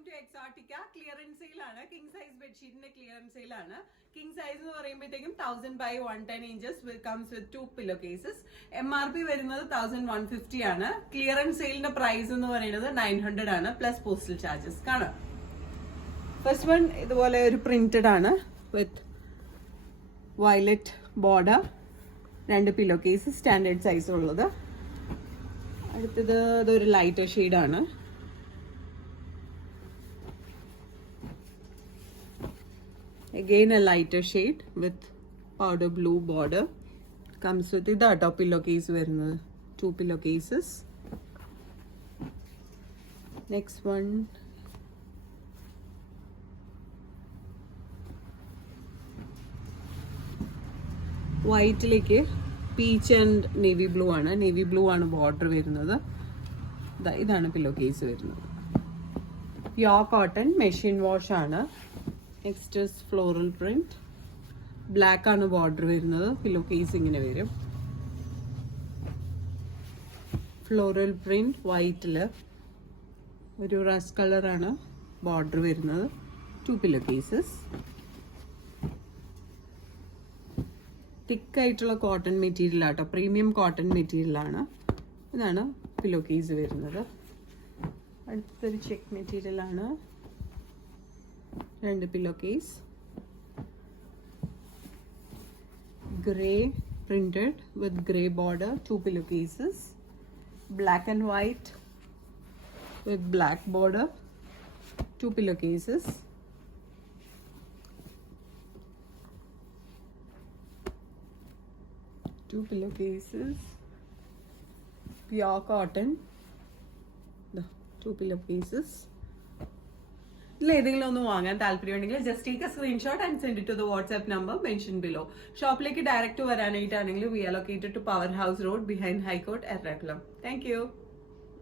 Welcome to Exotica. Clearance sale ആണ്. King size ബെഡ്ഷീറ്റിന്റെ clearance sale ആണ്. കിങ് സൈസ് എന്ന് പറയുമ്പോഴത്തേക്കും 1000 by 110 inches comes with 2 pillow cases. MRP വരുന്നത് 1150 ആണ്. ക്ലിയറൻസ് സെയിലിന്റെ പ്രൈസ് എന്ന് പറയുന്നത് 900 ആണ് പ്ലസ് പോസ്റ്റൽ ചാർജസ്. കാണാം. ഫസ്റ്റ് വൺ ഇതുപോലെ ഒരു പ്രിന്റഡ് ആണ് with violet border, 2 pillow case, standard size ഉള്ളത്. അടുത്തത് ഇതൊരു ലൈറ്റർ ഷെയ്ഡാണ്. Again a lighter shade with powder blue border. Comes with ഇതാട്ടോ പില്ലോ കേസ് വരുന്നത്, 2 പില്ലോ കേസസ്. നെക്സ്റ്റ് വൺ വൈറ്റിലേക്ക് പീച്ച് ആൻഡ് നേവി ബ്ലൂ ആണ്. നേവി ബ്ലൂ ആണ് ബോർഡർ വരുന്നത്. ഇതാണ് പില്ലോ കേസ് വരുന്നത്. പ്യോർ കോട്ടൺ, മെഷീൻ വാഷ് ആണ്. Next is floral print. Black ആണ് ബോർഡർ വരുന്നത്. പില്ലോ കേസ് ഇങ്ങനെ വരും. ഫ്ലോറൽ പ്രിന്റ് വൈറ്റില് ഒരു റസ് കളറാണ് ബോർഡർ വരുന്നത്. 2 പില്ലോ കേസസ്. തിക്കായിട്ടുള്ള കോട്ടൺ മെറ്റീരിയൽ ആട്ടോ, പ്രീമിയം കോട്ടൺ മെറ്റീരിയലാണ്. ഇതാണ് പില്ലോ കേസ് വരുന്നത്. അടുത്തൊരു ചെക്ക് മെറ്റീരിയൽ ആണ്. 2 pillow case. Grey printed with grey border, 2 pillow cases. Black and white with black border, 2 pillow cases. Two pillow cases. Pure cotton. The 2 pillow cases. ഇതിൽ ഏതെങ്കിലും ഒന്ന് വാങ്ങാൻ താല്പര്യമുണ്ടെങ്കിൽ just take a screenshot and send it to the WhatsApp number mention below. ഷോപ്പിലേക്ക് direct വരാനായിട്ടാണെങ്കിൽ we are located to power house road behind high court, Ernakulam. Thank U.